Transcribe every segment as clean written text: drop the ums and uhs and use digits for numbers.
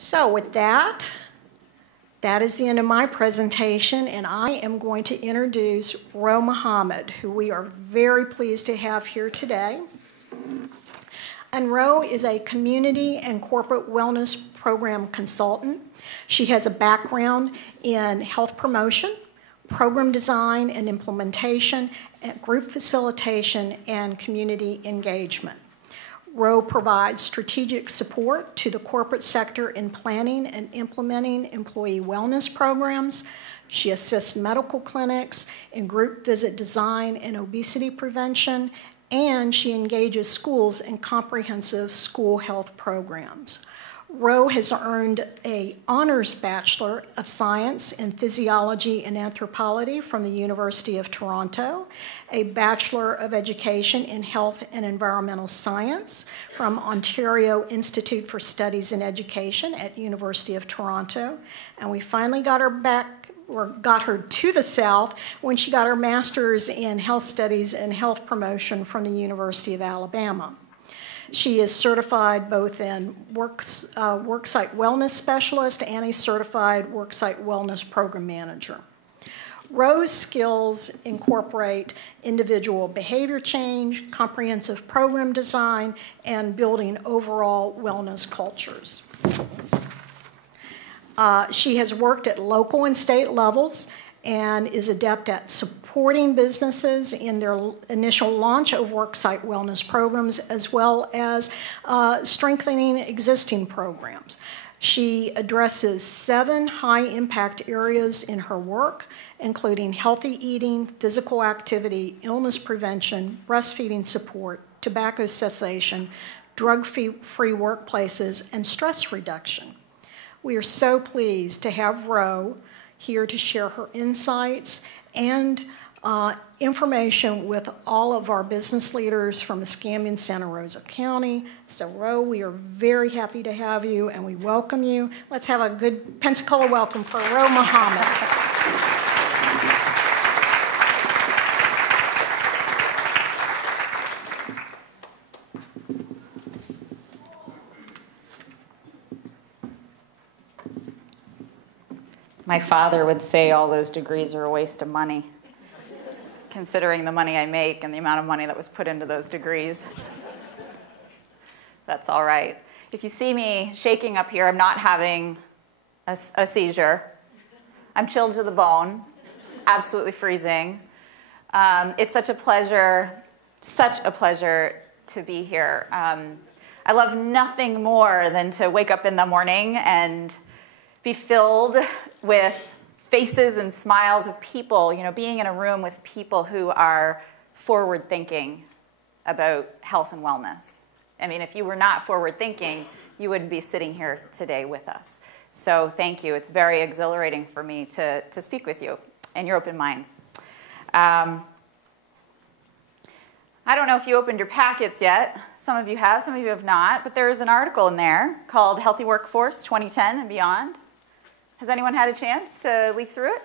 So with that, that is the end of my presentation, and I am going to introduce Mohamed, who we are very pleased to have here today. And Ro is a community and corporate wellness program consultant. She has a background in health promotion, program design and implementation, and group facilitation, and community engagement. Ro provides strategic support to the corporate sector in planning and implementing employee wellness programs. She assists medical clinics in group visit design and obesity prevention, and she engages schools in comprehensive school health programs. Ro has earned an honors Bachelor of Science in Physiology and Anthropology from the University of Toronto, a Bachelor of Education in Health and Environmental Science from Ontario Institute for Studies in Education at University of Toronto, and we finally got her to the South when she got her Master's in Health Studies and Health Promotion from the University of Alabama. She is certified both in worksite wellness specialist and a certified worksite wellness program manager. Ro's skills incorporate individual behavior change, comprehensive program design, and building overall wellness cultures. She has worked at local and state levels and is adept at supporting businesses in their initial launch of worksite wellness programs, as well as strengthening existing programs. She addresses 7 high-impact areas in her work, including healthy eating, physical activity, illness prevention, breastfeeding support, tobacco cessation, drug-free workplaces, and stress reduction. We are so pleased to have Ro here to share her insights and information with all of our business leaders from Escambia and Santa Rosa County. So Ro, we are very happy to have you and we welcome you. Let's have a good Pensacola welcome for Ro Mohamed. My father would say all those degrees are a waste of money, considering the money I make and the amount of money that was put into those degrees. That's all right. If you see me shaking up here, I'm not having a seizure. I'm chilled to the bone, absolutely freezing. It's such a pleasure to be here. I love nothing more than to wake up in the morning and be filled with faces and smiles of people, being in a room with people who are forward-thinking about health and wellness. I mean, if you were not forward-thinking, you wouldn't be sitting here today with us. So thank you. It's very exhilarating for me to speak with you and your open minds. I don't know if you opened your packets yet. Some of you have, some of you have not, but there is an article in there called Healthy Workforce 2010 and Beyond. Has anyone had a chance to leaf through it?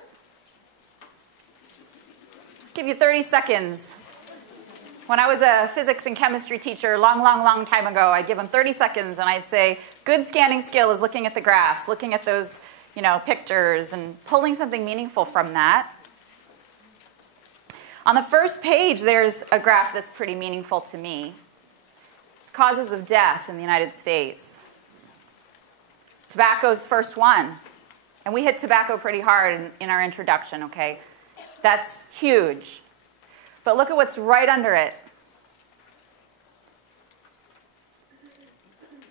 Give you 30 seconds. When I was a physics and chemistry teacher long time ago, I'd give them 30 seconds and I'd say, good scanning skill is looking at the graphs, looking at those pictures and pulling something meaningful from that. On the first page, there's a graph that's pretty meaningful to me. It's causes of death in the United States. Tobacco's the first one. And we hit tobacco pretty hard in our introduction, okay? That's huge. But look at what's right under it.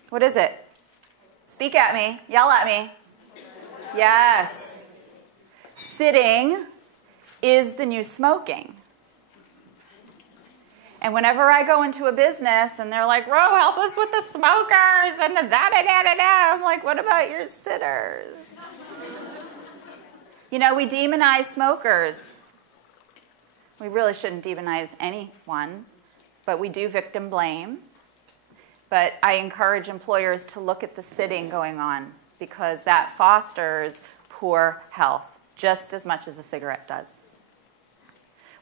What is it? Speak at me. Yell at me. Yes. Sitting is the new smoking. And whenever I go into a business and they're like, Ro, help us with the smokers and the da-da-da-da-da, I'm like, what about your sitters? We demonize smokers. We really shouldn't demonize anyone, but we do victim blame. But I encourage employers to look at the sitting going on because that fosters poor health just as much as a cigarette does.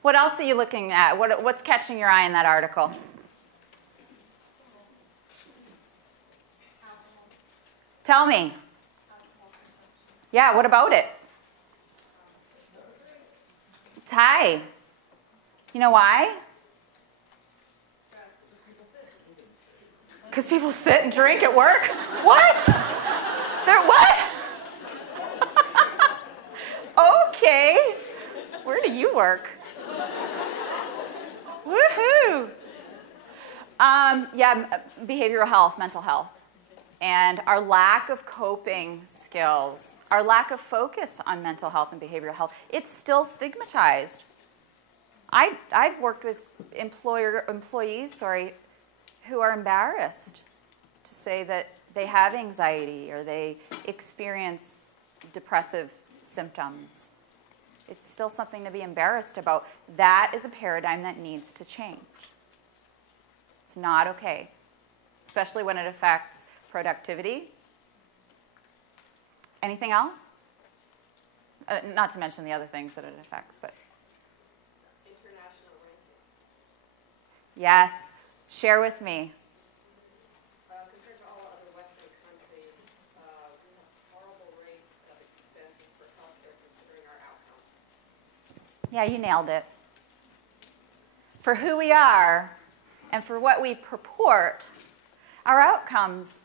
What else are you looking at? What's catching your eye in that article? Tell me. Yeah, what about it? Ty. You know why? Because people sit and drink at work? What? They're what? Okay. Where do you work? Woohoo. Yeah, behavioral health, mental health. And our lack of coping skills, our lack of focus on mental health and behavioral health, it's still stigmatized. I've worked with employees who are embarrassed to say that they have anxiety or they experience depressive symptoms. It's still something to be embarrassed about. That is a paradigm that needs to change. It's not okay, especially when it affects productivity. Anything else? Not to mention the other things that it affects, but. International ranking. Yes, share with me. Compared to all other Western countries, we have horrible rates of expenses for healthcare considering our outcomes. Yeah, you nailed it. For who we are and for what we purport, our outcomes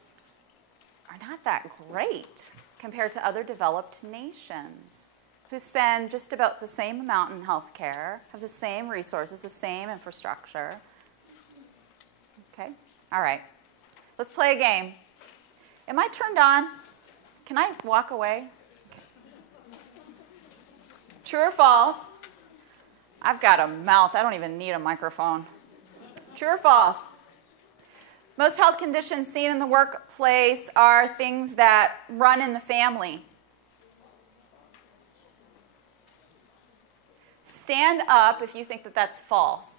are not that great compared to other developed nations who spend just about the same amount in healthcare, have the same resources, the same infrastructure. Okay? All right. Let's play a game. Am I turned on? Can I walk away? Okay. True or false? I've got a mouth. I don't even need a microphone. True or false? Most health conditions seen in the workplace are things that run in the family. Stand up if you think that that's false.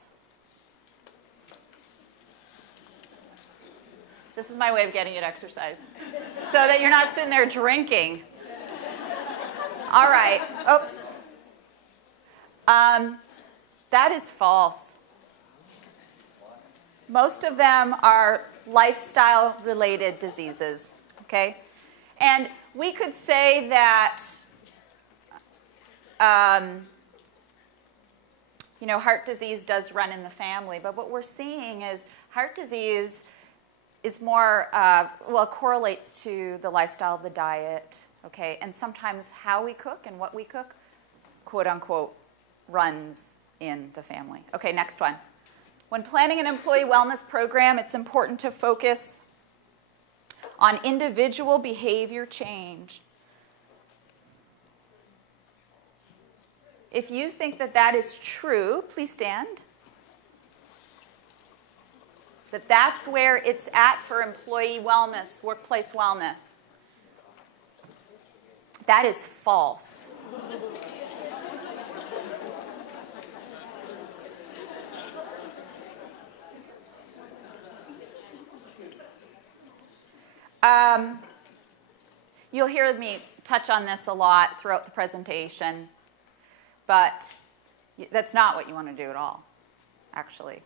This is my way of getting you to exercise so that you're not sitting there drinking. All right. Oops. That is false. Most of them are lifestyle-related diseases, okay? And we could say that, heart disease does run in the family, but what we're seeing is heart disease is more, correlates to the lifestyle, the diet, okay? And sometimes how we cook and what we cook, quote unquote, runs in the family. Okay, next one. When planning an employee wellness program, it's important to focus on individual behavior change. If you think that that is true, please stand. That's where it's at for employee wellness, workplace wellness. That is false. You'll hear me touch on this a lot throughout the presentation, but that's not what you want to do at all, actually.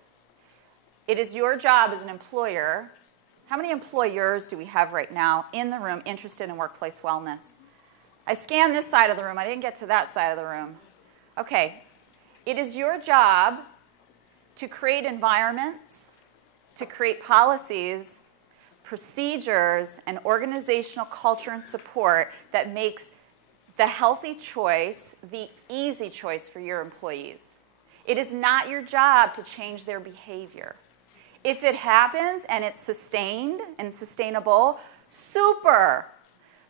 It is your job as an employer. How many employers do we have right now in the room interested in workplace wellness? I scanned this side of the room. I didn't get to that side of the room. Okay. It is your job to create environments, to create policies, procedures, and organizational culture and support that makes the healthy choice the easy choice for your employees. It is not your job to change their behavior. If it happens and it's sustained and sustainable, super.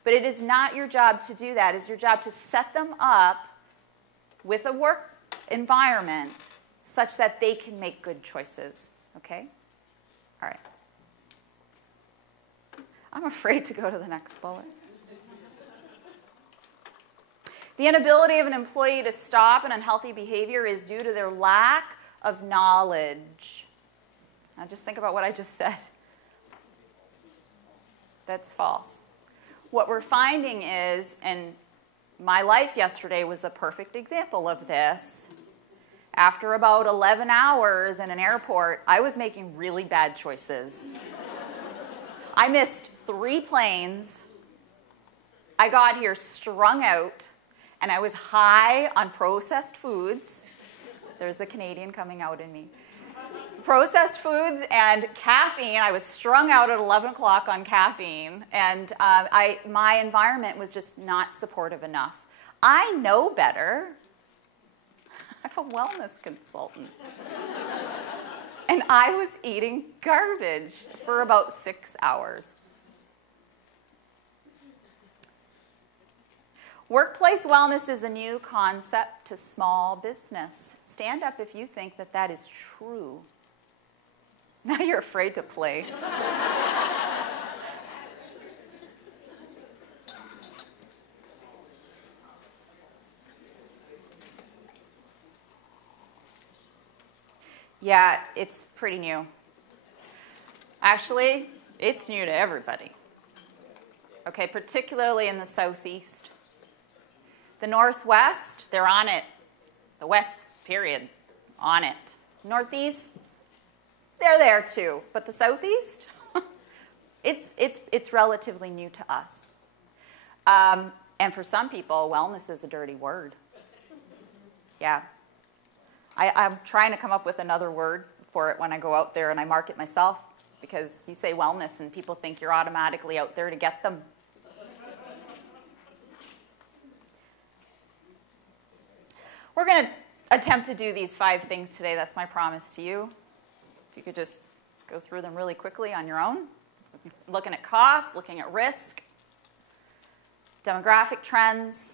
But it is not your job to do that. It is your job to set them up with a work environment such that they can make good choices. Okay? All right. I'm afraid to go to the next bullet. The inability of an employee to stop an unhealthy behavior is due to their lack of knowledge. Now just think about what I just said. That's false. What we're finding is, and my life yesterday was a perfect example of this, after about 11 hours in an airport, I was making really bad choices. I missed 3 planes I got here strung out, and I was high on processed foods. There's the Canadian coming out in me. Processed foods and caffeine. I was strung out at 11 o'clock on caffeine, and my environment was just not supportive enough. I know better. I'm a wellness consultant. And I was eating garbage for about 6 hours. Workplace wellness is a new concept to small business. Stand up if you think that that is true. Now you're afraid to play. Yeah, it's pretty new. Actually, it's new to everybody. Okay, particularly in the Southeast. The Northwest, they're on it. The West, period, on it. Northeast, they're there too. But the Southeast, it's relatively new to us. And for some people, wellness is a dirty word. Yeah. I'm trying to come up with another word for it when I go out there and I market myself, because you say wellness and people think you're automatically out there to get them. We're going to attempt to do these 5 things today. That's my promise to you. If you could just go through them really quickly on your own. Looking at costs, looking at risk, demographic trends,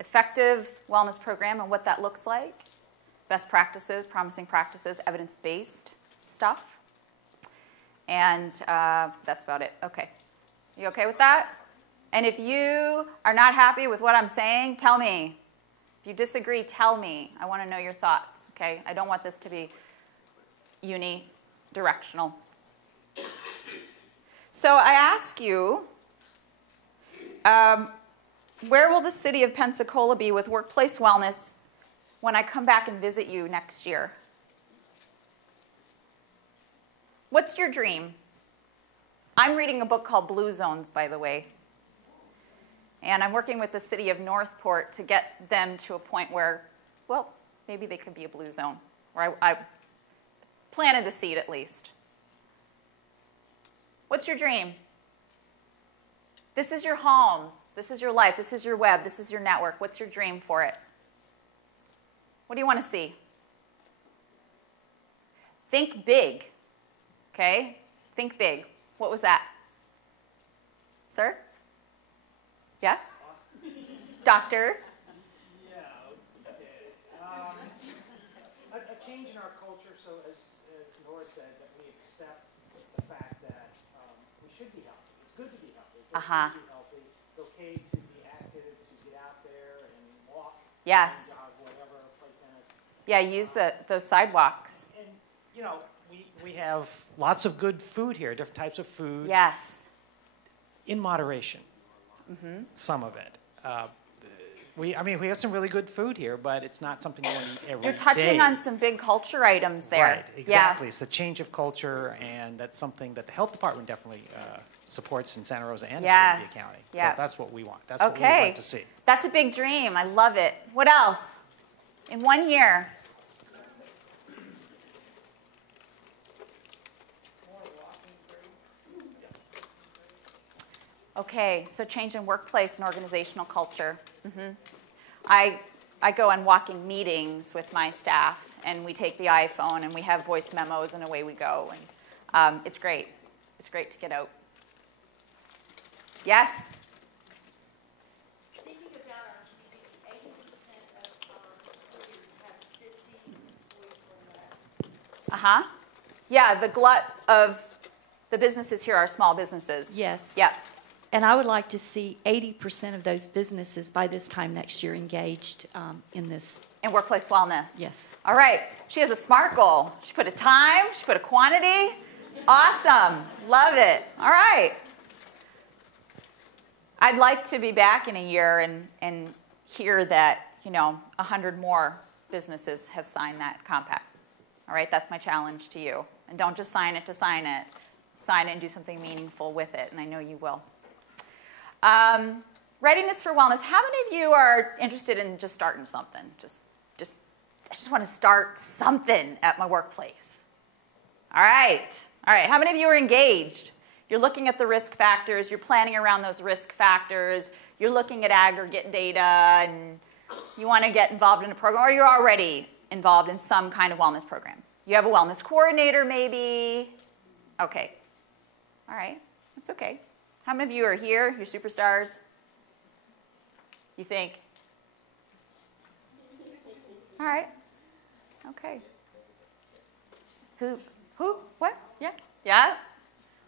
effective wellness program and what that looks like, best practices, promising practices, evidence-based stuff. And that's about it. Okay. You okay with that? And if you are not happy with what I'm saying, tell me. If you disagree, tell me. I want to know your thoughts, okay? I don't want this to be unidirectional. So I ask you, where will the city of Pensacola be with workplace wellness when I come back and visit you next year? What's your dream? I'm reading a book called Blue Zones, by the way. And I'm working with the city of Northport to get them to a point where, well, maybe they could be a blue zone, where I planted the seed at least. What's your dream? This is your home. This is your life. This is your web. This is your network. What's your dream for it? What do you want to see? Think big, okay? Think big. What was that? Sir? Yes? Doctor? Yeah, okay. A change in our culture, so as Nora said, that we accept the fact that we should be healthy. It's good to be healthy. It's okay to be healthy. It's okay to be active, to get out there and walk. Yes. Jog, whatever, play tennis. Yeah, use those sidewalks. And, you know, we have lots of good food here, different types of food. Yes. In moderation. Mm-hmm. Some of it. We have some really good food here, but it's not something you want to eat every day. You're touching on some big culture items there. Right, exactly. Yeah. It's the change of culture, and that's something that the health department definitely supports in Santa Rosa and Yes. Escambia County. Yeah. So that's what we want. That's what we'd like to see. That's a big dream. I love it. What else? In 1 year? Okay, so change in workplace and organizational culture. Mm-hmm. I go on walking meetings with my staff, and we take the iPhone, and we have voice memos, and away we go. And it's great. It's great to get out. Yes? Thinking about our community, 80% of employers have 50 employees or less. Uh-huh. Yeah, the glut of the businesses here are small businesses. Yes. Yeah. And I would like to see 80% of those businesses by this time next year engaged in this. And workplace wellness. Yes. All right. She has a SMART goal. She put a time. She put a quantity. Awesome. Love it. All right. I'd like to be back in a year and hear that, 100 more businesses have signed that compact. All right. That's my challenge to you. And don't just sign it to sign it. Sign it and do something meaningful with it. And I know you will. Readiness for wellness. How many of you are interested in just starting something? I just want to start something at my workplace. All right. All right. How many of you are engaged? You're looking at the risk factors. You're planning around those risk factors. You're looking at aggregate data, and you want to get involved in a program, or you're already involved in some kind of wellness program. You have a wellness coordinator, maybe. Okay. All right. That's okay. How many of you are here? You're superstars? You think? All right. Okay. Who? What? Yeah? Yeah?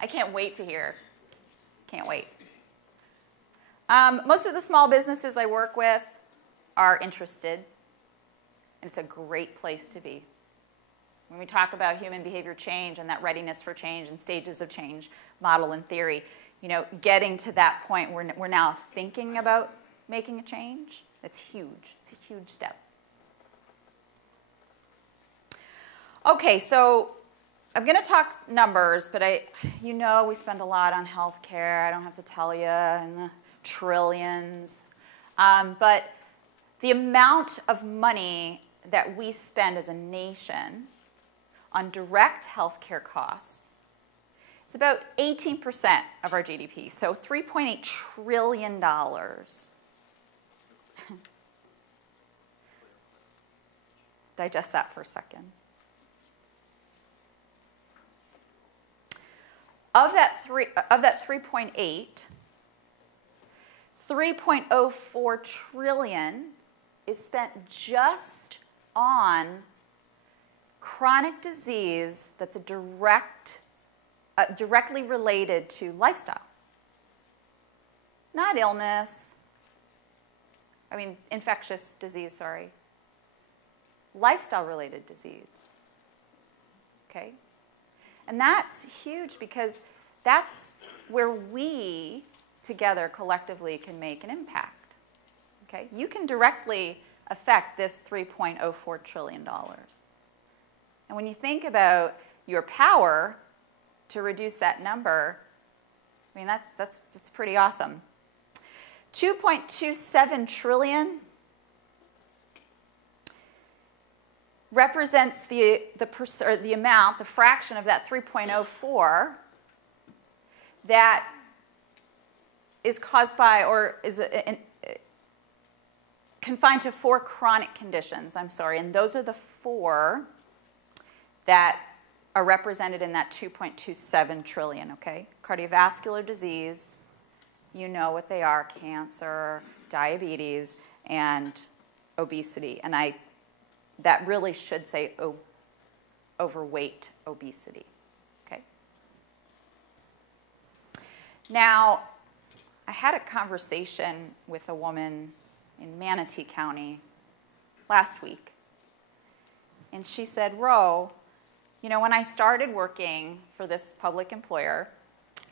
I can't wait to hear. Can't wait. Most of the small businesses I work with are interested, and it's a great place to be. When we talk about human behavior change and that readiness for change and stages of change model and theory, you know, getting to that point where we're now thinking about making a change, that's huge. It's a huge step. Okay, so I'm going to talk numbers, but you know we spend a lot on healthcare. I don't have to tell you, in the trillions. But the amount of money that we spend as a nation on direct healthcare costs is about 18% of our GDP, so $3.8 trillion. Digest that for a second. Of that 3.8, 3.04 trillion is spent just on chronic disease that's directly related to lifestyle. Not illness. Infectious disease, sorry. Lifestyle-related disease. Okay? And that's huge because that's where we together collectively can make an impact. Okay? You can directly affect this $3.04 trillion. And when you think about your power to reduce that number, that's pretty awesome. 2.27 trillion represents the fraction of that 3.04 that is caused by or is confined to 4 chronic conditions, and those are the 4 that are represented in that 2.27 trillion, okay? Cardiovascular disease, you know what they are, cancer, diabetes, and obesity. And that really should say overweight obesity, okay? Now, I had a conversation with a woman in Manatee County last week, and she said, Ro, you know, when I started working for this public employer,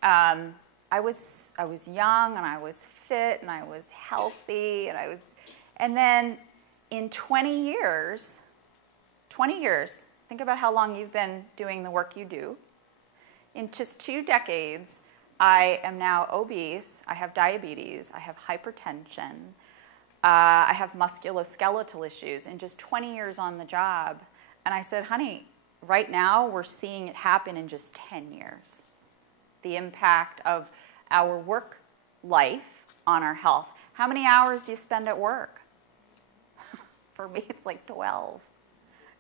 I was young and I was fit and I was healthy and then in 20 years, think about how long you've been doing the work you do. In just 2 decades, I am now obese, I have diabetes, I have hypertension, I have musculoskeletal issues in just 20 years on the job. And I said, honey, right now we're seeing it happen in just 10 years. The impact of our work life on our health. How many hours do you spend at work? For me, it's like 12.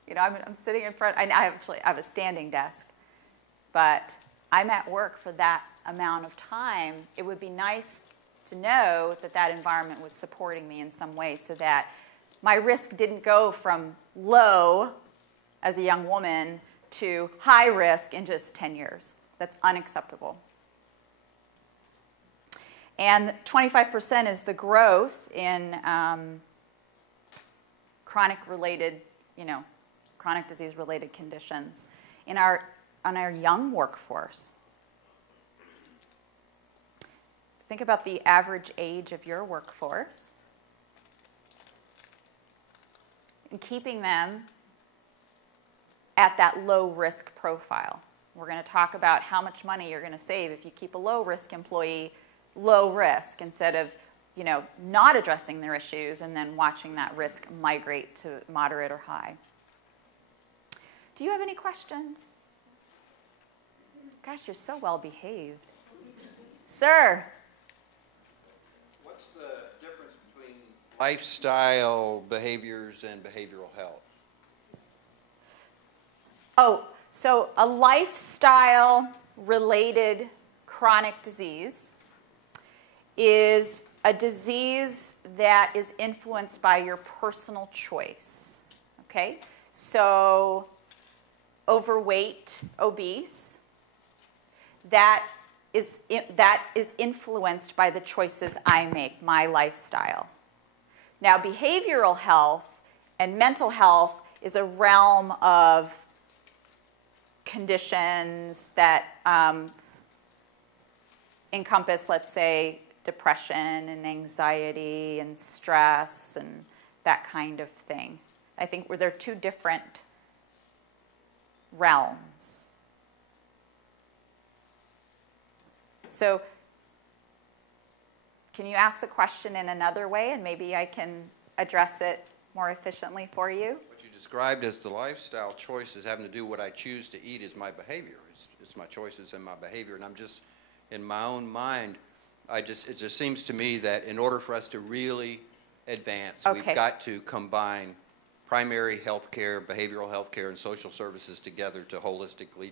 You know, I'm sitting in front, I have a standing desk, but I'm at work for that amount of time. It would be nice to know that that environment was supporting me in some way so that my risk didn't go from low as a young woman to high risk in just 10 years. That's unacceptable. And 25% is the growth in chronic disease-related conditions on our young workforce. Think about the average age of your workforce and keeping them at that low-risk profile. We're going to talk about how much money you're going to save if you keep a low-risk employee low risk instead of, not addressing their issues and then watching that risk migrate to moderate or high. Do you have any questions? Gosh, you're so well behaved. Sir. What's the difference between lifestyle behaviors and behavioral health? Oh, so a lifestyle-related chronic disease is a disease that is influenced by your personal choice, okay? So overweight, obese, that is influenced by the choices I make, my lifestyle. Now, behavioral health and mental health is a realm of conditions that encompass, let's say, depression and anxiety and stress and that kind of thing. I think they're two different realms. So can you ask the question in another way, and maybe I can address it more efficiently for you? What you described as the lifestyle choices having to do what I choose to eat is my behavior. It's my choices and my behavior. And I'm just, in my own mind, it just seems to me that in order for us to really advance, we've got to combine primary health care, behavioral health care, and social services together to holistically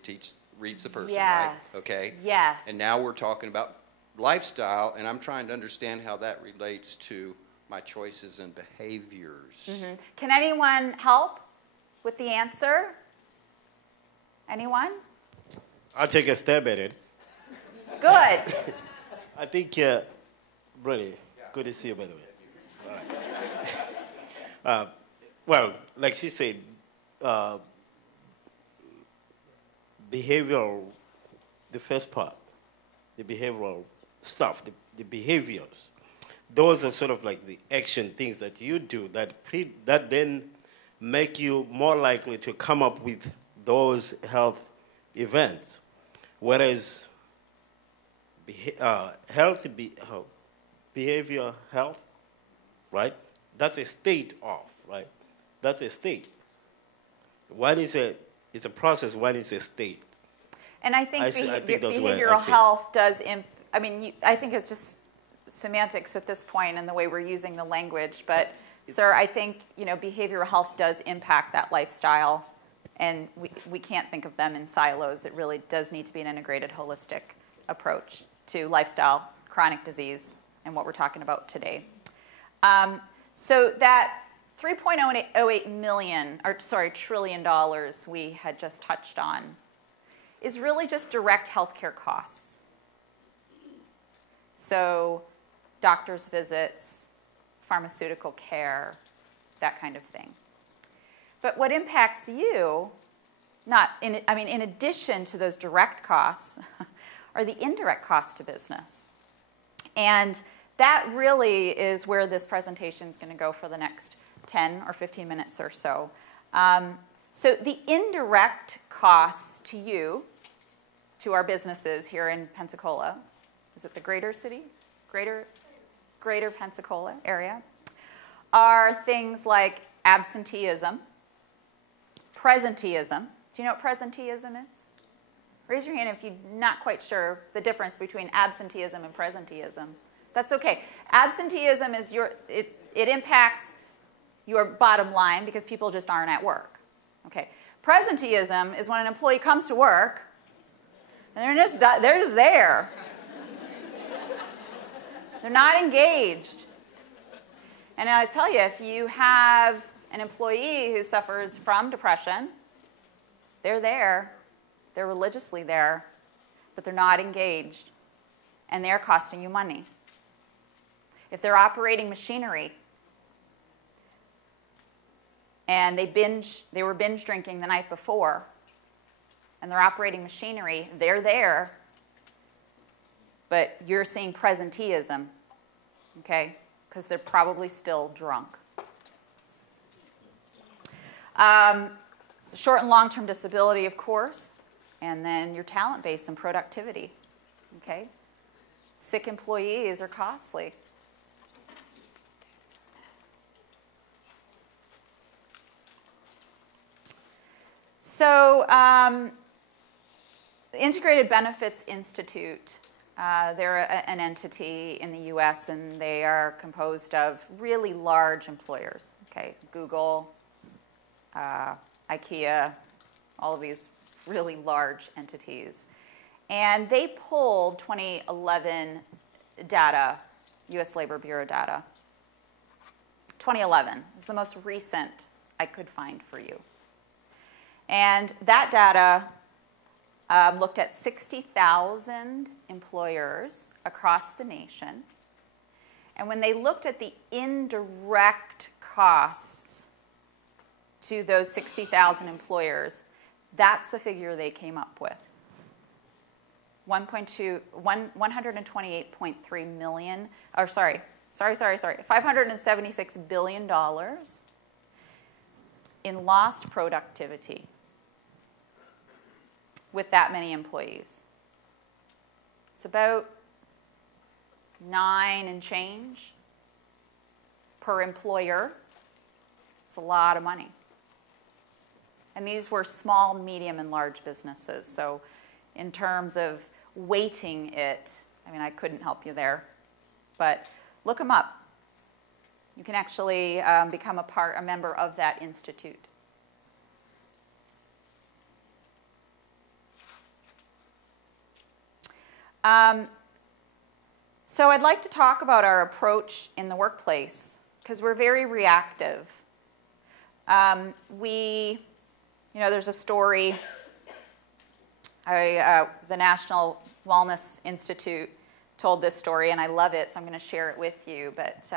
reach the person, right? Okay? Yes. And now we're talking about lifestyle, and I'm trying to understand how that relates to my choices and behaviors. Mm-hmm. Can anyone help with the answer? Anyone? I'll take a stab at it. Good. I think, really, good to see you, by the way. All right. Well, like she said, behavioral, the first part, the behavioral stuff, the behaviors, those are sort of like the action things that you do that then make you more likely to come up with those health events. Whereas behavior health, right? That's a state of, right? That's a state. One is it's a process, one is a state. And I think, behavioral health does, I think it's just semantics at this point and the way we're using the language. But, sir, I think, behavioral health does impact that lifestyle. And we can't think of them in silos. It really does need to be an integrated, holistic approach to lifestyle, chronic disease, and what we're talking about today. So that $3.08 trillion we had just touched on is really just direct healthcare costs. So doctor's visits, pharmaceutical care, that kind of thing. But what impacts you, in addition to those direct costs, are the indirect costs to business. And that really is where this presentation is going to go for the next 10 or 15 minutes or so. So the indirect costs to you, to our businesses here in Pensacola, is it the greater city? Greater Pensacola area, are things like absenteeism, presenteeism. Do you know what presenteeism is? Raise your hand if you're not quite sure the difference between absenteeism and presenteeism. That's okay. Absenteeism is it impacts your bottom line because people just aren't at work. Okay. Presenteeism is when an employee comes to work and they're just there. They're not engaged. And I tell you, if you have an employee who suffers from depression, they're there. They're religiously there, but they're not engaged, and they're costing you money. If they're operating machinery and they were binge drinking the night before, and they're operating machinery, they're there, but you're seeing presenteeism, okay, because they're probably still drunk. Short and long-term disability, of course, and then your talent base and productivity, okay? Sick employees are costly. So the Integrated Benefits Institute, they're an entity in the US, and they are composed of really large employers, okay? Google, IKEA, all of these really large entities. And they pulled 2011 data, US Labor Bureau data. 2011 is the most recent I could find for you. And that data looked at 60,000 employers across the nation. And when they looked at the indirect costs to those 60,000 employers, that's the figure they came up with. 128.3 million, or sorry, $576 billion in lost productivity with that many employees. It's about 9 and change per employer. It's a lot of money. And these were small, medium, and large businesses. So in terms of weighting it, I mean, I couldn't help you there. But look them up. You can actually become a member of that institute. So I'd like to talk about our approach in the workplace, because we're very reactive. There's a story, the National Wellness Institute told this story, and I love it, so I'm going to share it with you. But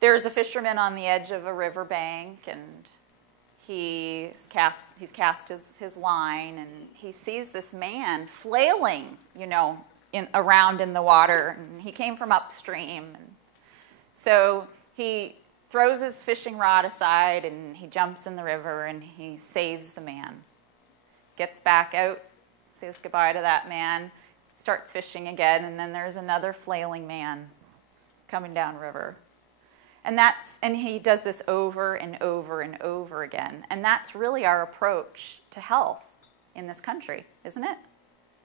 there's a fisherman on the edge of a riverbank, and he's cast his line, and he sees this man flailing, around in the water, and he came from upstream. And so he throws his fishing rod aside, and he jumps in the river, and he saves the man. Gets back out, says goodbye to that man, starts fishing again, and then there's another flailing man coming downriver. And he does this over and over and over again. And that's really our approach to health in this country, isn't it?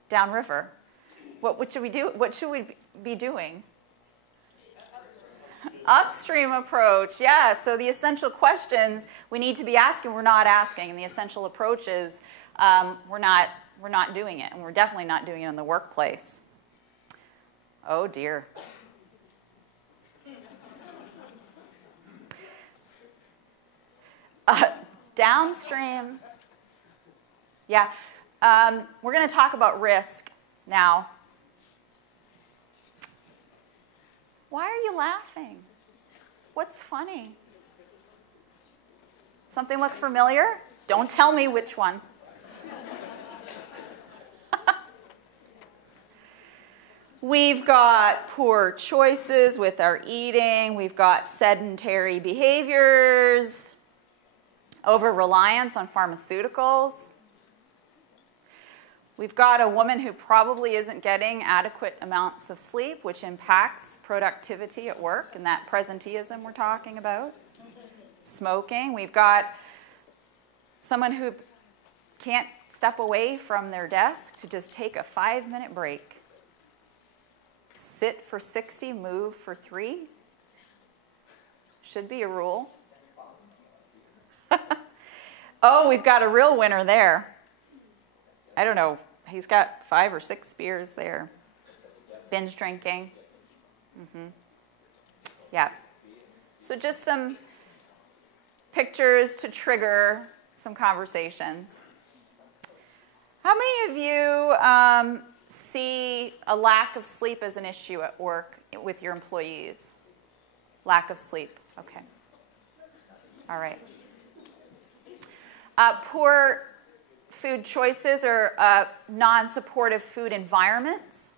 Downriver. What should we do? What should we be doing? Upstream approach, yeah. So the essential questions we need to be asking, we're not asking. And the essential approaches, we're not doing it. And we're definitely not doing it in the workplace. Oh, dear. Downstream, yeah. We're going to talk about risk now. Why are you laughing? What's funny? Something look familiar? Don't tell me which one. We've got poor choices with our eating. We've got sedentary behaviors, over-reliance on pharmaceuticals. We've got a woman who probably isn't getting adequate amounts of sleep, which impacts productivity at work, and that presenteeism we're talking about. Smoking. We've got someone who can't step away from their desk to just take a 5-minute break. Sit for 60, move for 3. Should be a rule. Oh, we've got a real winner there. I don't know. He's got 5 or 6 beers there. Binge drinking. Yeah. So just some pictures to trigger some conversations. How many of you see a lack of sleep as an issue at work with your employees? Lack of sleep. Okay. All right. Poor food choices or non-supportive food environments.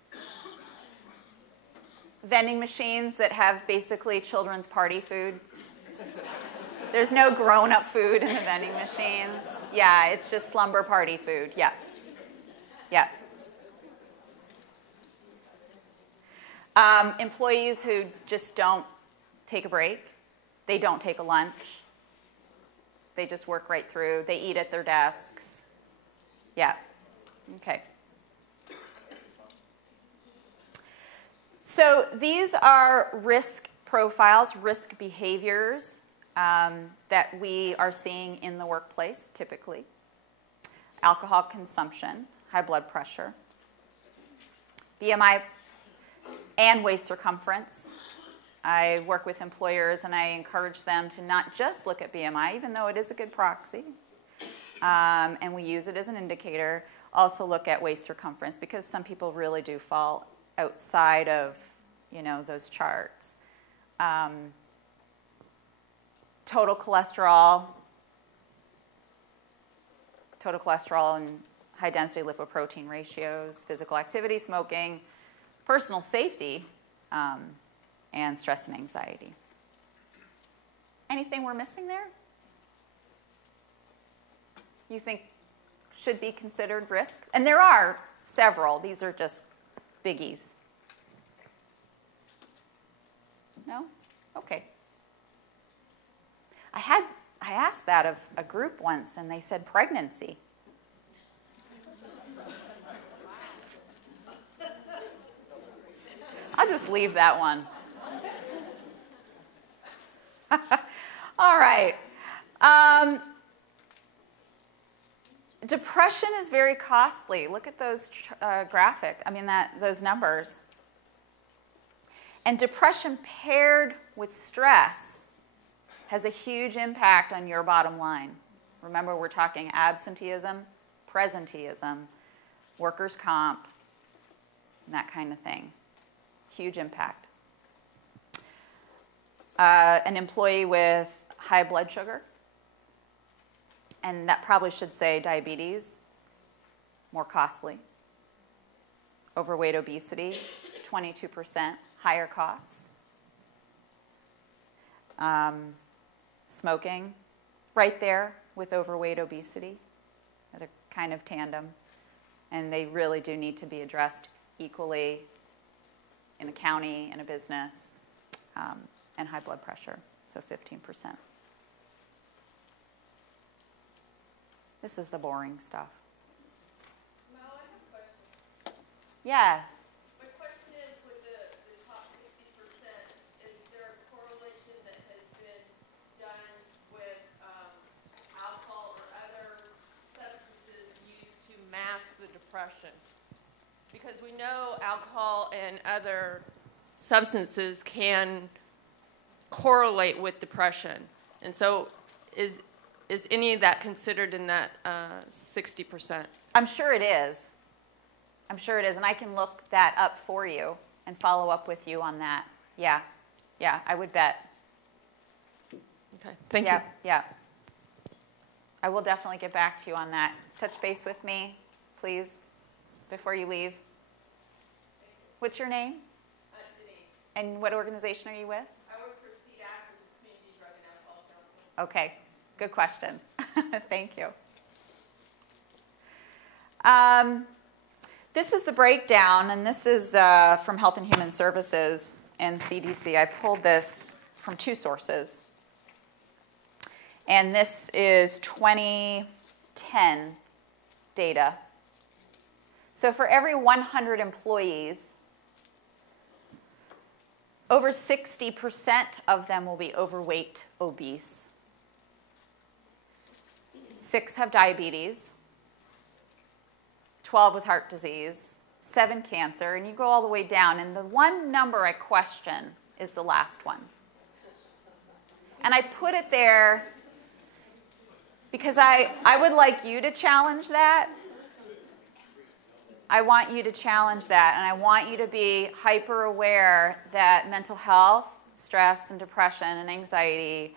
Vending machines that have basically children's party food. There's no grown-up food in the vending machines. Yeah, it's just slumber party food. Yeah. Yeah. Employees who just don't take a break. They don't take a lunch. They just work right through. They eat at their desks. Yeah. Okay. So these are risk profiles, risk behaviors that we are seeing in the workplace typically. Alcohol consumption, high blood pressure, BMI, and waist circumference. I work with employers and I encourage them to not just look at BMI, even though it is a good proxy, and we use it as an indicator. Also look at waist circumference because some people really do fall outside of, you know, those charts. Total cholesterol and high density lipoprotein ratios, physical activity, smoking, personal safety, and stress and anxiety. Anything we're missing there? You think should be considered risk? And there are several. These are just biggies. No? Okay. I asked that of a group once, and they said pregnancy. I'll just leave that one. All right. Depression is very costly. Look at those those numbers. And depression paired with stress has a huge impact on your bottom line. Remember, we're talking absenteeism, presenteeism, workers' comp, and that kind of thing. Huge impact. An employee with high blood sugar, and that probably should say diabetes, more costly. Overweight, obesity, 22% higher costs. Smoking, right there with overweight, obesity. They're kind of tandem, and they really do need to be addressed equally in a county, in a business, and high blood pressure, so 15%. This is the boring stuff. Mel, I have a question. Yes. My question is, with the top 60%, is there a correlation that has been done with alcohol or other substances used to mask the depression? Because we know alcohol and other substances can correlate with depression. And so is any of that considered in that 60%? I'm sure it is. I'm sure it is, and I can look that up for you and follow up with you on that. Yeah, I would bet. Okay, thank you. Yeah. I will definitely get back to you on that. Touch base with me, please, before you leave. What's your name? Denise. And what organization are you with? I work for CDAC, which is Community Drug and Alcohol Counseling. Okay, good question. Thank you. This is the breakdown, and this is from Health and Human Services and CDC. I pulled this from two sources. And this is 2010 data. So for every 100 employees, over 60% of them will be overweight, obese. 6 have diabetes, 12 with heart disease, 7 cancer, and you go all the way down. And the one number I question is the last one. And I put it there because I would like you to challenge that. I want you to challenge that, and I want you to be hyper aware that mental health, stress, and depression and anxiety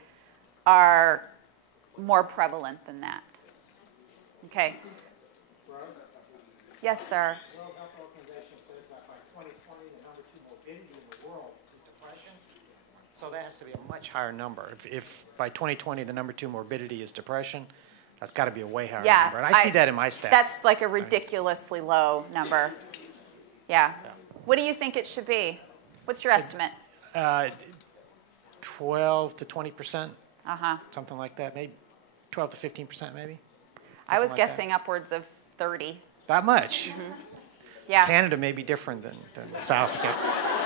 are more prevalent than that. Okay. Yes, sir. The World Health Organization says that by 2020, the number 2 morbidity in the world is depression. So that has to be a much higher number. If by 2020 the number 2 morbidity is depression, that's got to be a way higher number. And I see that in my stats. That's like a ridiculously low number. Yeah. What do you think it should be? What's your estimate? 12 to 20%, Uh-huh. something like that. Maybe 12 to 15%, maybe. I was Something like guessing upwards of 30. that much. Yeah. Canada may be different than the South.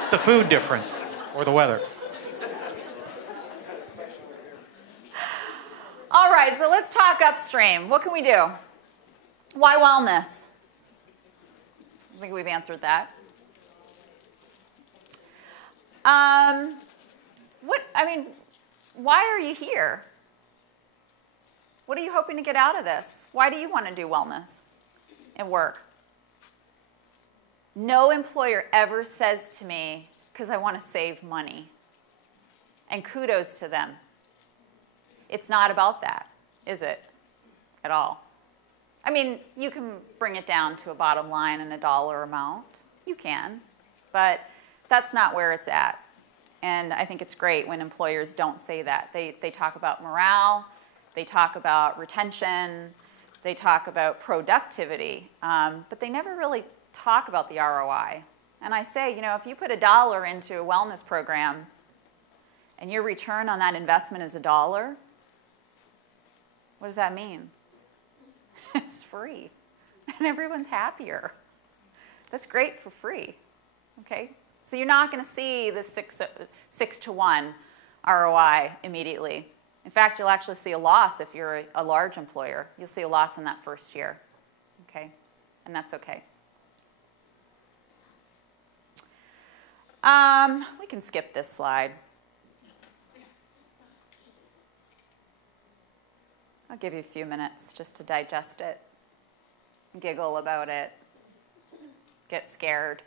It's the food difference or the weather. All right, so let's talk upstream. What can we do? Why wellness? I think we've answered that. Why are you here? What are you hoping to get out of this? Why do you want to do wellness and work? No employer ever says to me, because I want to save money. And kudos to them. It's not about that, is it? At all. I mean, you can bring it down to a bottom line and a dollar amount. You can. But that's not where it's at. And I think it's great when employers don't say that. They talk about morale. They talk about retention. They talk about productivity. But they never really talk about the ROI. And I say, you know, if you put $1 into a wellness program and your return on that investment is $1, what does that mean? It's free. And everyone's happier. That's great for free. Okay? So you're not going to see the 6 to 1 ROI immediately. In fact, you'll actually see a loss if you're a large employer. You'll see a loss in that first year. Okay? And that's okay. We can skip this slide. I'll give you a few minutes just to digest it, giggle about it, get scared.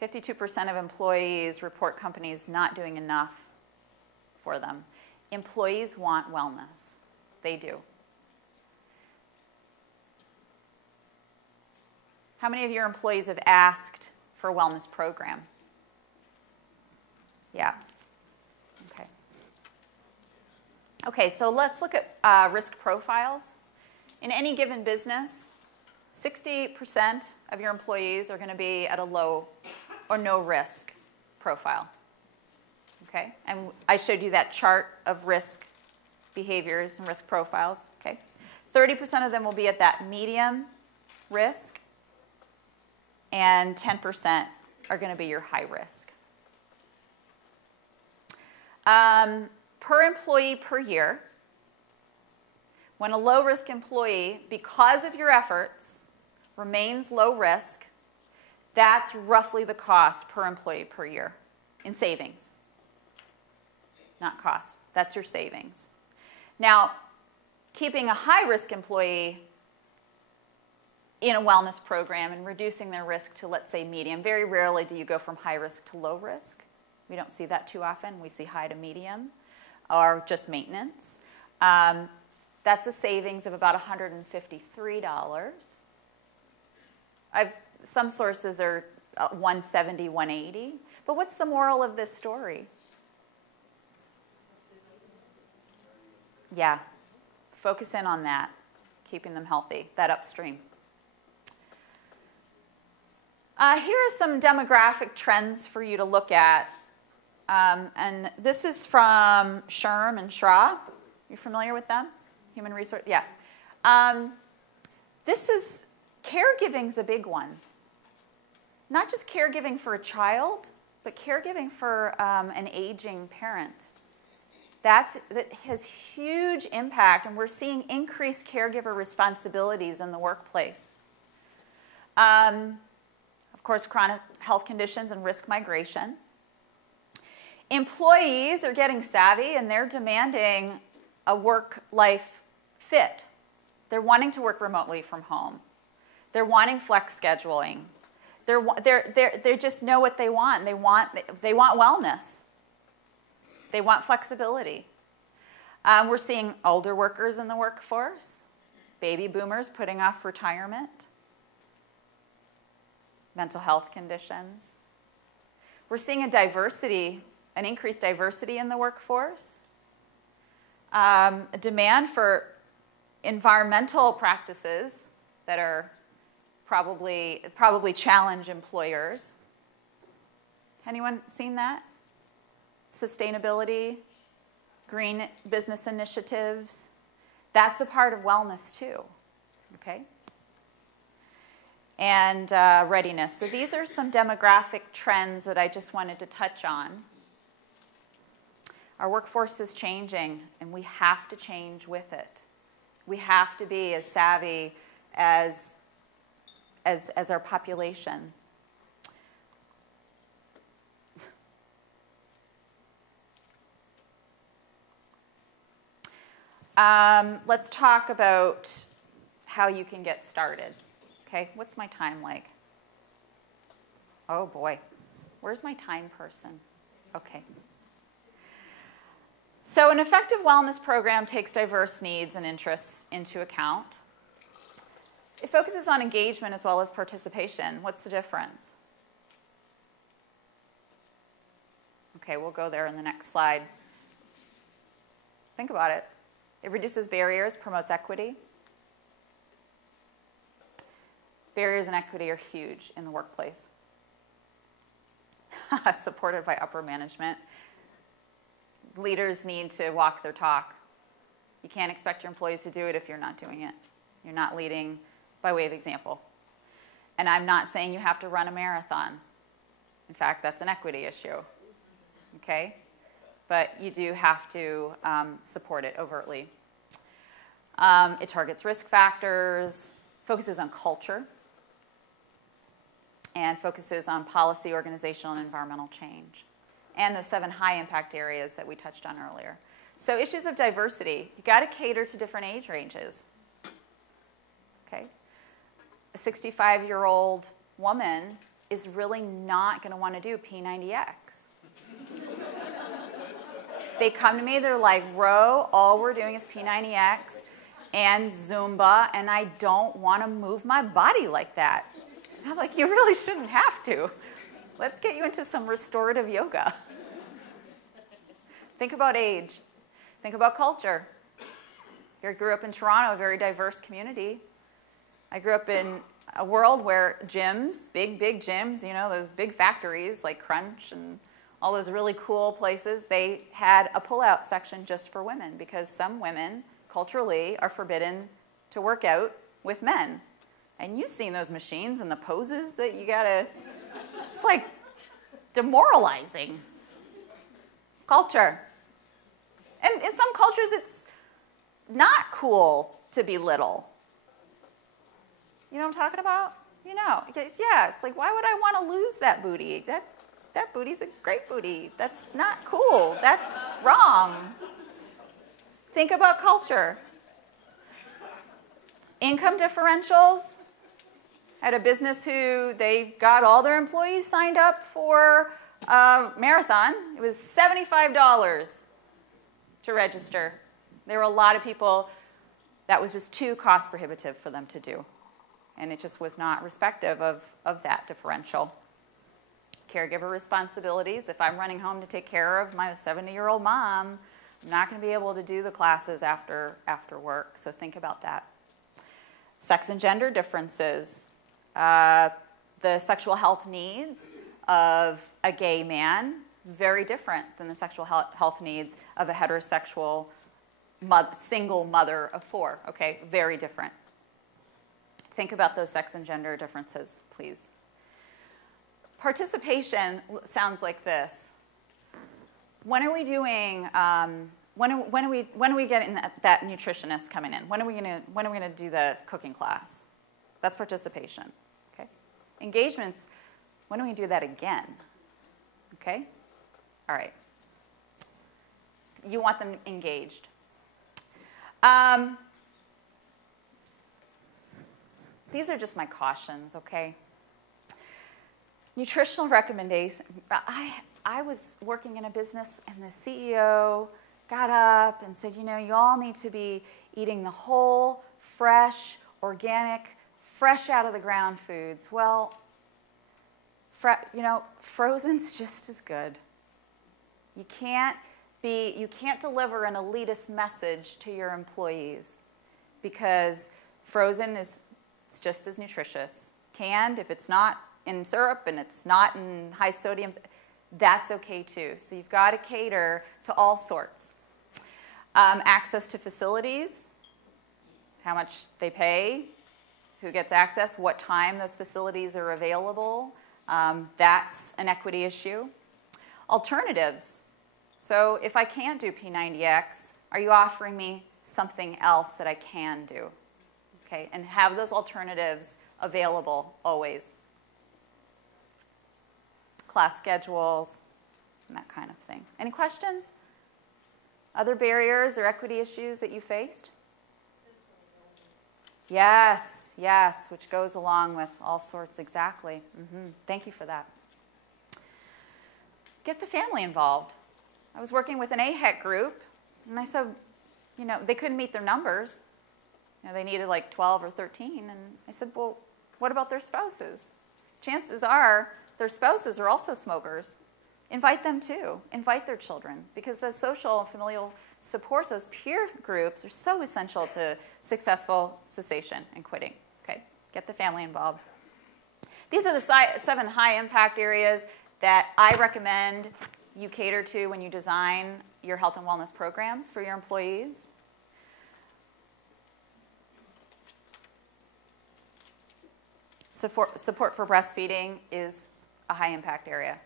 52% of employees report companies not doing enough for them. Employees want wellness. They do. How many of your employees have asked for a wellness program? Yeah. Okay. Okay, so let's look at risk profiles. In any given business, 60% of your employees are going to be at a low or no risk profile. Okay? And I showed you that chart of risk behaviors and risk profiles. Okay? 30% of them will be at that medium risk, and 10% are going to be your high risk. Per employee per year, when a low-risk employee, because of your efforts, remains low risk, that's roughly the cost per employee per year in savings. Not cost. That's your savings. Now, keeping a high-risk employee in a wellness program and reducing their risk to, let's say, medium. Very rarely do you go from high risk to low risk. We don't see that too often. We see high to medium or just maintenance. That's a savings of about $153. Some sources are $170, $180. But what's the moral of this story? Yeah, focus in on that, keeping them healthy, that upstream. Here are some demographic trends for you to look at. And this is from Sherm and Schra. You familiar with them? Human resource? Yeah. This is, caregiving's a big one. Not just caregiving for a child, but caregiving for an aging parent. That has huge impact, and we're seeing increased caregiver responsibilities in the workplace. Of course, chronic health conditions and risk migration. Employees are getting savvy, and they're demanding a work-life fit. They're wanting to work remotely from home. They're wanting flex scheduling. They just know what they want. They want wellness. They want flexibility. We're seeing older workers in the workforce, baby boomers putting off retirement, mental health conditions. We're seeing an increased diversity in the workforce, a demand for environmental practices that are probably challenge employers. Anyone seen that? Sustainability, green business initiatives. That's a part of wellness too, okay? And readiness. So these are some demographic trends that I just wanted to touch on. Our workforce is changing, and we have to change with it. We have to be as savvy as our population. Let's talk about how you can get started. Okay, what's my time like? Oh boy, where's my time person? Okay. So an effective wellness program takes diverse needs and interests into account. It focuses on engagement as well as participation. What's the difference? Okay, we'll go there in the next slide. Think about it. It reduces barriers, promotes equity. Barriers and equity are huge in the workplace. Supported by upper management. Leaders need to walk their talk. You can't expect your employees to do it if you're not doing it. You're not leading by way of example. And I'm not saying you have to run a marathon. In fact, that's an equity issue. Okay? But you do have to support it overtly. It targets risk factors, focuses on culture, and focuses on policy, organizational, and environmental change. And those 7 high-impact areas that we touched on earlier. So issues of diversity, you got to cater to different age ranges. Okay? A 65-year-old woman is really not going to want to do P90X. They come to me, they're like, Ro, all we're doing is P90X and Zumba, and I don't want to move my body like that. And I'm like, you really shouldn't have to. Let's get you into some restorative yoga. Think about age. Think about culture. I grew up in Toronto, a very diverse community. I grew up in a world where gyms, big gyms, you know, those big factories like Crunch and all those really cool places, they had a pull-out section just for women because some women, culturally, are forbidden to work out with men. And you've seen those machines and the poses that you gotta, it's like demoralizing. Culture. And in some cultures, it's not cool to be little. You know what I'm talking about? You know, yeah, it's like, why would I want to lose that booty? That booty's a great booty. That's not cool. That's wrong. Think about culture. Income differentials. At a business who they got all their employees signed up for a marathon. It was $75 to register. There were a lot of people that was just too cost prohibitive for them to do. And it just was not respective of that differential. Caregiver responsibilities. If I'm running home to take care of my 70-year-old mom, I'm not going to be able to do the classes after work. So think about that. Sex and gender differences. The sexual health needs of a gay man, very different than the sexual health needs of a heterosexual single mother of 4, okay? Very different. Think about those sex and gender differences, please. Participation sounds like this. When are we doing, when are we getting that nutritionist coming in? When are we gonna do the cooking class? That's participation, okay? Engagements, when do we do that again? Okay? All right. You want them engaged. These are just my cautions, okay? Nutritional recommendations. I was working in a business and the CEO got up and said, you know, you all need to be eating the whole, fresh, organic, fresh out of the ground foods. Well, you know, frozen's just as good. You can't deliver an elitist message to your employees because frozen is just as nutritious. canned, if it's not in syrup and it's not in high sodiums, that's okay too. So you've got to cater to all sorts. Access to facilities, how much they pay, who gets access, what time those facilities are available. That's an equity issue. Alternatives. So if I can't do P90X, are you offering me something else that I can do? Okay, and have those alternatives available always. Class schedules, and that kind of thing. Any questions? Other barriers or equity issues that you faced? Yes, yes, which goes along with all sorts, exactly. Thank you for that. Get the family involved. I was working with an AHEC group, and I said, you know, they couldn't meet their numbers. You know, they needed like 12 or 13, and I said, well, what about their spouses? Chances are their spouses are also smokers. Invite them too. Invite their children, because the social and familial supports, those peer groups, are so essential to successful cessation and quitting. Okay, get the family involved. These are the 7 high-impact areas that I recommend you cater to when you design your health and wellness programs for your employees. Support for breastfeeding is a high-impact area.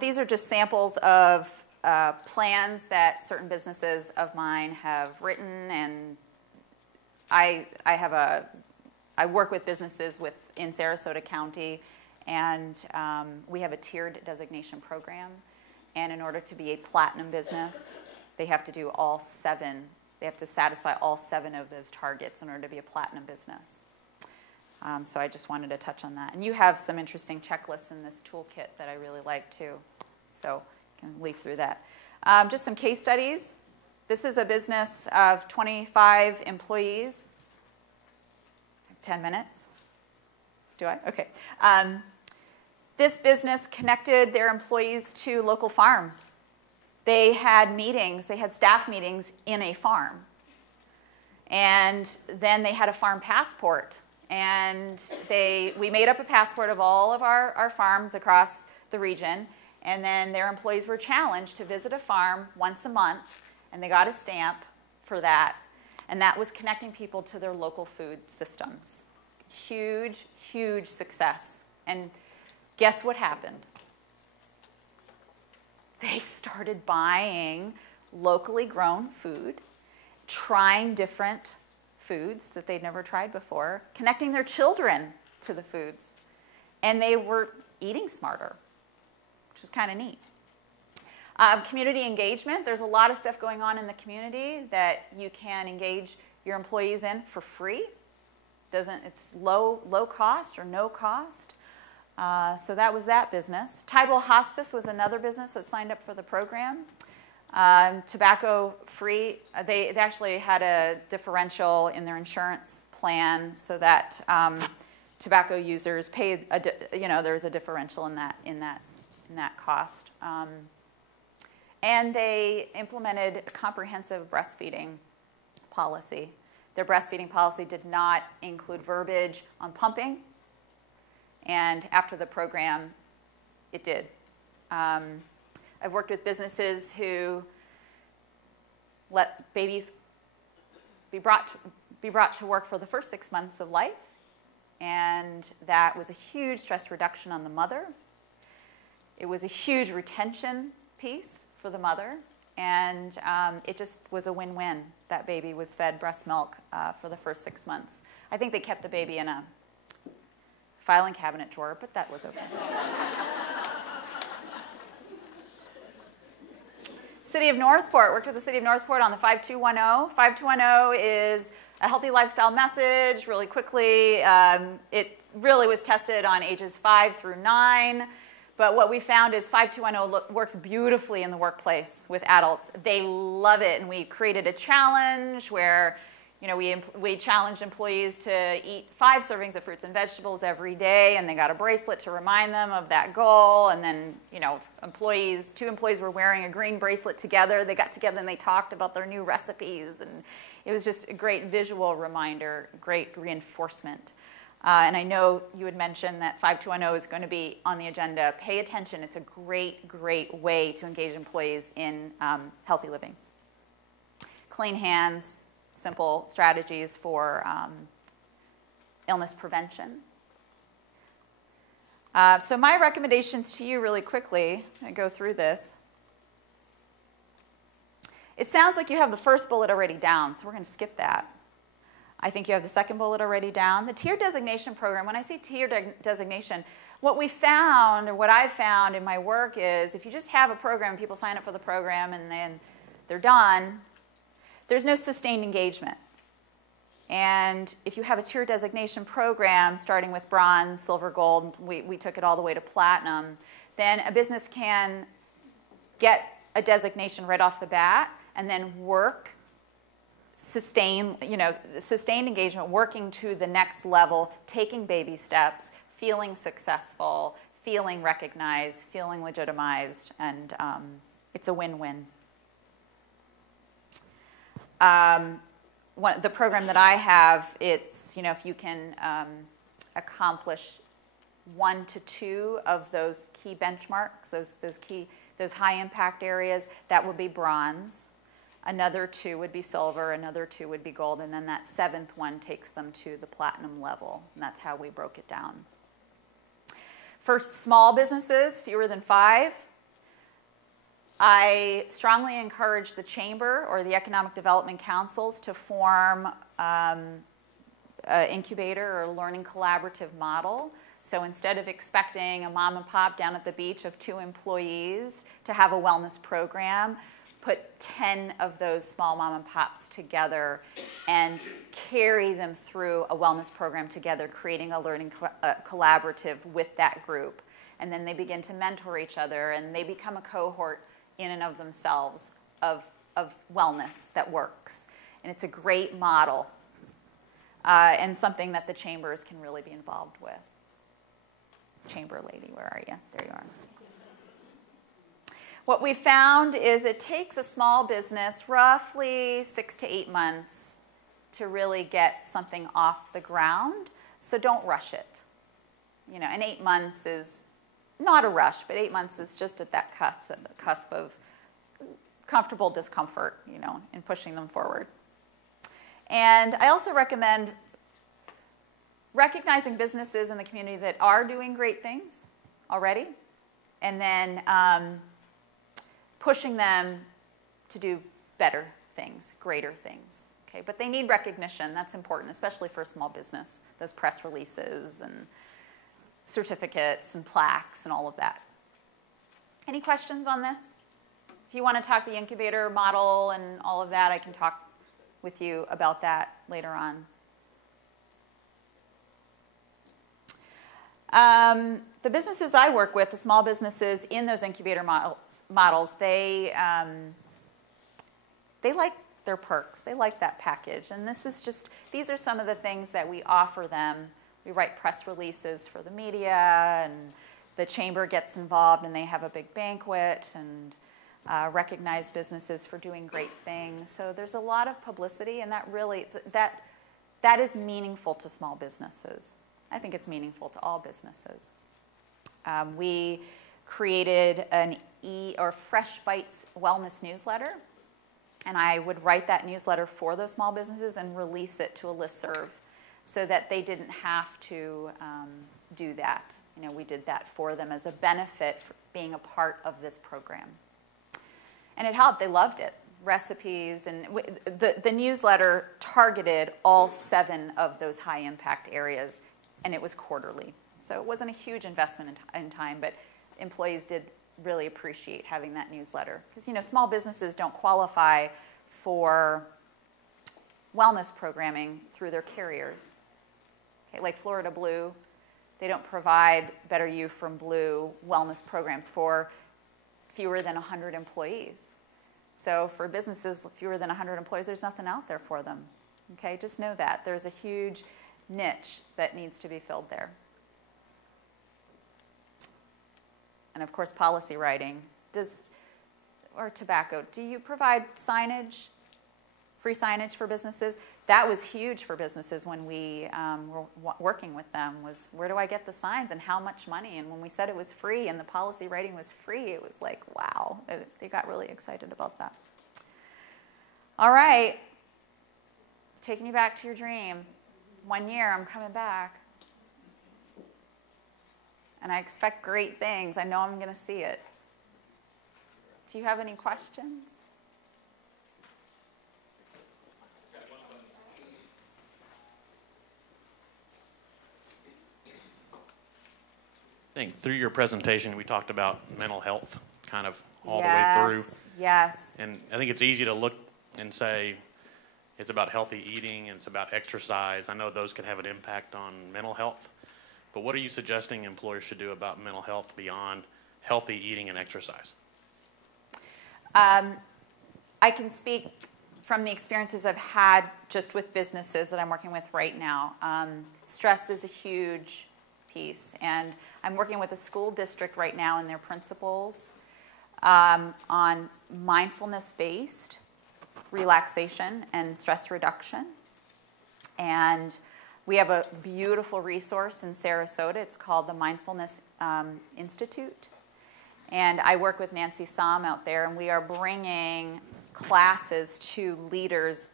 These are just samples of plans that certain businesses of mine have written, and I work with businesses in Sarasota County, and we have a tiered designation program. And in order to be a platinum business, they have to do all 7. They have to satisfy all 7 of those targets in order to be a platinum business. So I just wanted to touch on that. And you have some interesting checklists in this toolkit that I really like too. So you can leaf through that. Just some case studies. This is a business of 25 employees. 10 minutes. Do I? Okay. This business connected their employees to local farms. They had meetings, they had staff meetings in a farm. And then they had a farm passport. And we made up a passport of all of our farms across the region, and then their employees were challenged to visit a farm once a month, and they got a stamp for that. And that was connecting people to their local food systems. Huge, huge success. And guess what happened? They started buying locally grown food, trying different foods that they'd never tried before, connecting their children to the foods. And they were eating smarter, which is kind of neat. Community engagement. There's a lot of stuff going on in the community that you can engage your employees in for free. It's low cost or no cost. So that was that business. Tidewell Hospice was another business that signed up for the program. Tobacco free, they actually had a differential in their insurance plan so that tobacco users paid, there was a differential in that cost. And they implemented a comprehensive breastfeeding policy. Their breastfeeding policy did not include verbiage on pumping, and after the program, it did. I've worked with businesses who let babies be brought to work for the first 6 months of life, and that was a huge stress reduction on the mother. It was a huge retention piece for the mother, and it just was a win-win. That baby was fed breast milk for the first 6 months. I think they kept the baby in a filing cabinet drawer, but that was okay. City of Northport, worked with the City of Northport on the 5210. 5210 is a healthy lifestyle message, really quickly. It really was tested on ages 5 through 9. But what we found is 5210 works beautifully in the workplace with adults. They love it, and we created a challenge where You know, we challenged employees to eat 5 servings of fruits and vegetables every day, and they got a bracelet to remind them of that goal. And then, you know, 2 employees were wearing a green bracelet together. They got together and they talked about their new recipes, and it was just a great visual reminder, great reinforcement. And I know you had mentioned that 5210 is going to be on the agenda. Pay attention. It's a great, great way to engage employees in healthy living. Clean hands, simple strategies for illness prevention. So my recommendations to you really quickly, I go through this. It sounds like you have the first bullet already down, so we're going to skip that. I think you have the second bullet already down. The tier designation program, when I say tier designation, what we found, or what I've found in my work is if you just have a program, people sign up for the program and then they're done, there's no sustained engagement. And if you have a tier designation program, starting with bronze, silver, gold, we took it all the way to platinum, then a business can get a designation right off the bat and then work, sustained engagement, working to the next level, taking baby steps, feeling successful, feeling recognized, feeling legitimized, and it's a win-win. The program that I have, it's, you know, if you can accomplish 1 to 2 of those key benchmarks, those high impact areas, that would be bronze. Another 2 would be silver, another 2 would be gold, and then that 7th one takes them to the platinum level, and that's how we broke it down. For small businesses, fewer than 5, I strongly encourage the chamber or the economic development councils to form an incubator or learning collaborative model. So instead of expecting a mom and pop down at the beach of 2 employees to have a wellness program, put 10 of those small mom and pops together and carry them through a wellness program together, creating a learning collaborative with that group. And then they begin to mentor each other, and they become a cohort in and of themselves of wellness that works. And it's a great model and something that the chambers can really be involved with. Chamber lady, where are you? There you are. What we found is it takes a small business roughly 6 to 8 months to really get something off the ground, so don't rush it. You know, and 8 months is not a rush, but 8 months is just at that cusp of comfortable discomfort, you know, in pushing them forward. And I also recommend recognizing businesses in the community that are doing great things already, and then pushing them to do better things, greater things. Okay, but they need recognition. That's important, especially for a small business. Those press releases and certificates and plaques and all of that. Any questions on this? If you want to talk the incubator model and all of that, I can talk with you about that later on. The businesses I work with, the small businesses in those incubator models, they like their perks. They like that package. And these are some of the things that we offer them. We write press releases for the media, and the chamber gets involved, and they have a big banquet and recognize businesses for doing great things. So there's a lot of publicity, and that is meaningful to small businesses. I think it's meaningful to all businesses. We created an Fresh Bites wellness newsletter, and I would write that newsletter for those small businesses and release it to a listserv so that they didn't have to do that. You know, we did that for them as a benefit for being a part of this program. And it helped. They loved it. Recipes, and the newsletter targeted all 7 of those high-impact areas, and it was quarterly. So it wasn't a huge investment in time, but employees did really appreciate having that newsletter. Because, you know, small businesses don't qualify for wellness programming through their carriers. Okay, like Florida Blue, they don't provide Better You from Blue wellness programs for fewer than 100 employees. So for businesses fewer than 100 employees, there's nothing out there for them. Okay, just know that. There's a huge niche that needs to be filled there. And of course, policy writing. Or tobacco, do you provide signage, free signage for businesses? That was huge for businesses when we were working with them, was where do I get the signs and how much money? And when we said it was free and the policy writing was free, it was like, wow, they got really excited about that. All right, taking you back to your dream. 1 year, I'm coming back. And I expect great things. I know I'm going to see it. Do you have any questions? I think through your presentation, we talked about mental health kind of all the way through. Yes. And I think it's easy to look and say it's about healthy eating and it's about exercise. I know those can have an impact on mental health. But what are you suggesting employers should do about mental health beyond healthy eating and exercise? I can speak from the experiences I've had just with businesses that I'm working with right now. Stress is a huge piece, and I'm working with a school district right now and their principals on mindfulness-based relaxation and stress reduction. And we have a beautiful resource in Sarasota. It's called the Mindfulness Institute. And I work with Nancy Som out there, and we are bringing classes to leaders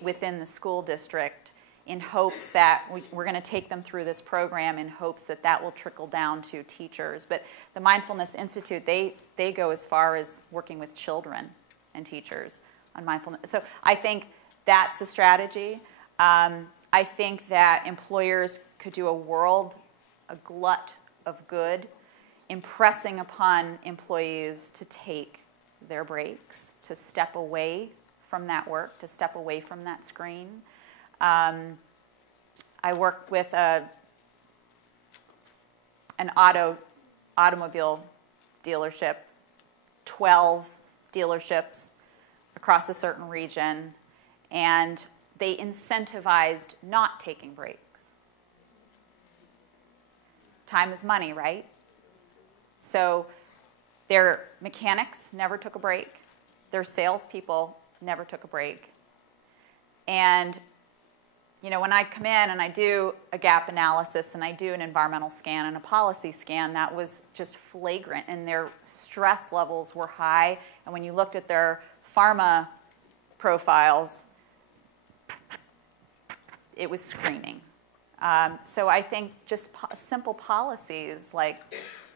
within the school district in hopes that we're going to take them through this program in hopes that that will trickle down to teachers. But the Mindfulness Institute, they go as far as working with children and teachers on mindfulness. So I think that's a strategy. I think that employers could do a glut of good, impressing upon employees to take their breaks, to step away from that work, to step away from that screen. I work with an automobile dealership, 12 dealerships across a certain region, and they incentivized not taking breaks. Time is money, right? So their mechanics never took a break. Their salespeople never took a break. And you know, when I come in and I do a gap analysis and I do an environmental scan and a policy scan, that was just flagrant, and their stress levels were high. And when you looked at their pharma profiles, it was screaming. So I think just simple policies like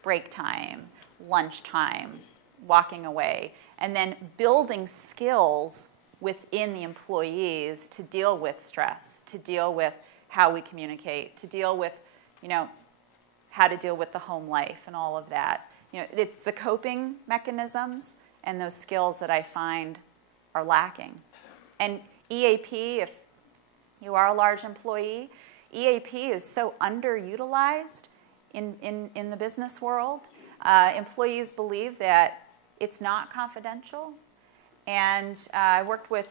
break time, lunch time, walking away, and then building skills within the employees to deal with stress, to deal with how we communicate, to deal with, you know, how to deal with the home life and all of that. You know, it's the coping mechanisms and those skills that I find are lacking. And EAP, if you are a large employee, EAP is so underutilized in the business world. Employees believe that it's not confidential. And I worked with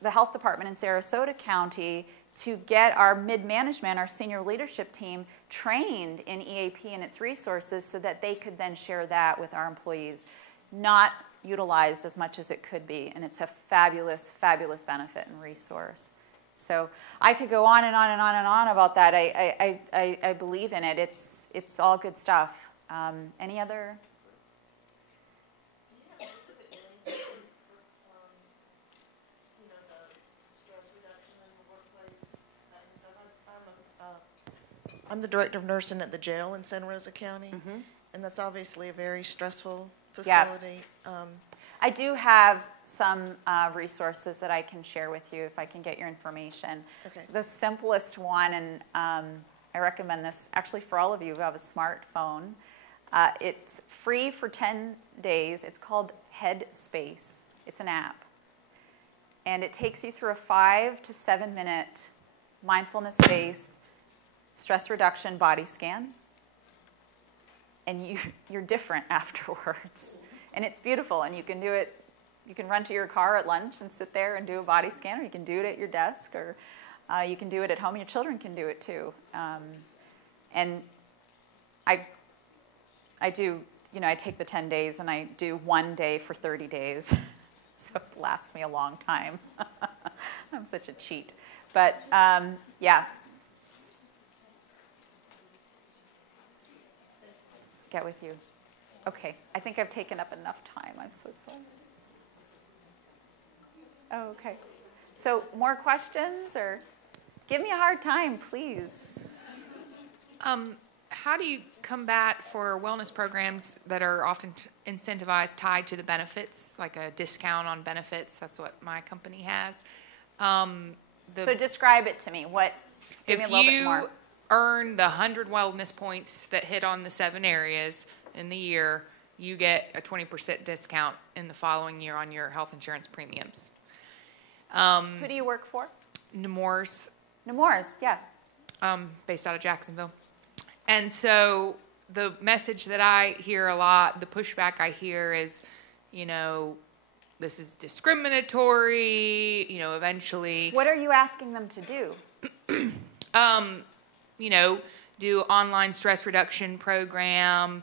the health department in Sarasota County to get our mid-management, our senior leadership team, trained in EAP and its resources so that they could then share that with our employees. Not utilized as much as it could be, and it's a fabulous, fabulous benefit and resource. So I could go on and on and on and on about that. I believe in it. It's all good stuff. Any other? I'm the director of nursing at the jail in Santa Rosa County, and that's obviously a very stressful facility. Yeah. I do have some resources that I can share with you if I can get your information. Okay. The simplest one, and I recommend this actually for all of you who have a smartphone. It's free for 10 days. It's called Headspace. It's an app. And it takes you through a 5 to 7 minute mindfulness-based stress reduction body scan. And you're different afterwards. And it's beautiful, and you can do it, You can run to your car at lunch and sit there and do a body scan, or you can do it at your desk, or you can do it at home. Your children can do it too. And I do, I take the 10 days and I do 1 day for 30 days. So it lasts me a long time. I'm such a cheat. But yeah. Get with you. Okay, I think I've taken up enough time. I'm so sorry. Oh, okay. So more questions, or give me a hard time, please. How do you combat for wellness programs that are often incentivized, tied to the benefits, like a discount on benefits? That's what my company has. So describe it to me. Give me a little bit more. If you earn the 100 wellness points that hit on the 7 areas in the year, you get a 20% discount in the following year on your health insurance premiums. Who do you work for? Nemours. Nemours, yeah. Based out of Jacksonville. And so the message that I hear a lot, the pushback I hear is, this is discriminatory, eventually. What are you asking them to do? Do online stress reduction program,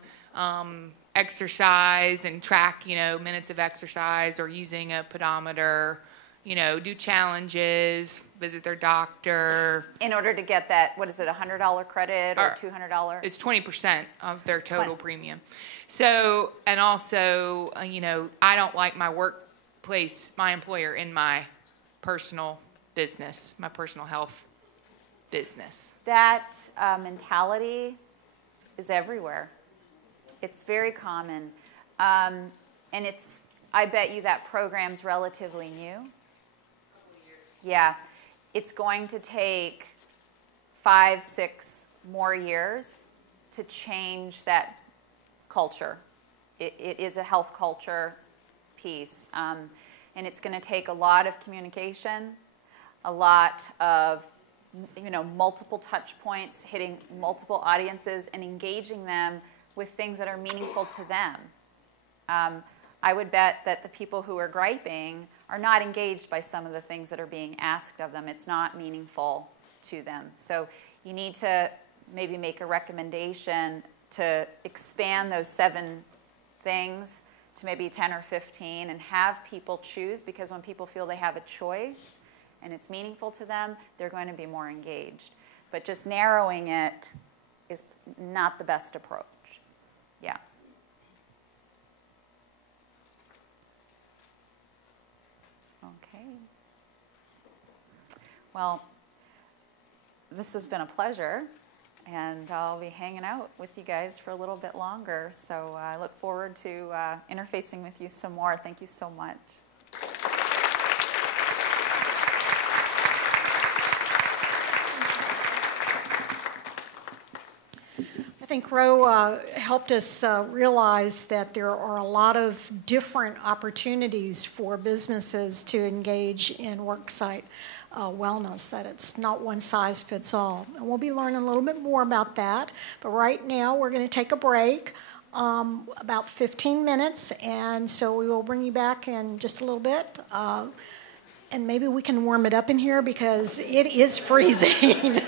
exercise and track, minutes of exercise, or using a pedometer, do challenges, visit their doctor. In order to get that, what is it, $100 credit or $200? It's 20% of their total premium. So, and also, I don't like my workplace, my employer, in my personal business, my personal health business. That mentality is everywhere. It's very common. And I bet you that program's relatively new. Yeah. It's going to take 5, 6 more years to change that culture. It is a health culture piece. And it's going to take a lot of communication, a lot of multiple touch points, hitting multiple audiences and engaging them with things that are meaningful to them. I would bet that the people who are griping are not engaged by some of the things that are being asked of them. It's not meaningful to them. So you need to maybe make a recommendation to expand those 7 things to maybe 10 or 15 and have people choose, because when people feel they have a choice and it's meaningful to them, they're going to be more engaged. But just narrowing it is not the best approach. Yeah. Okay. Well, this has been a pleasure, and I'll be hanging out with you guys for a little bit longer. So I look forward to interfacing with you some more. Thank you so much. I think Ro helped us realize that there are a lot of different opportunities for businesses to engage in worksite wellness, that it's not one size fits all. And we'll be learning a little bit more about that. But right now we're going to take a break, about 15 minutes, and so we will bring you back in just a little bit. And maybe we can warm it up in here because it is freezing.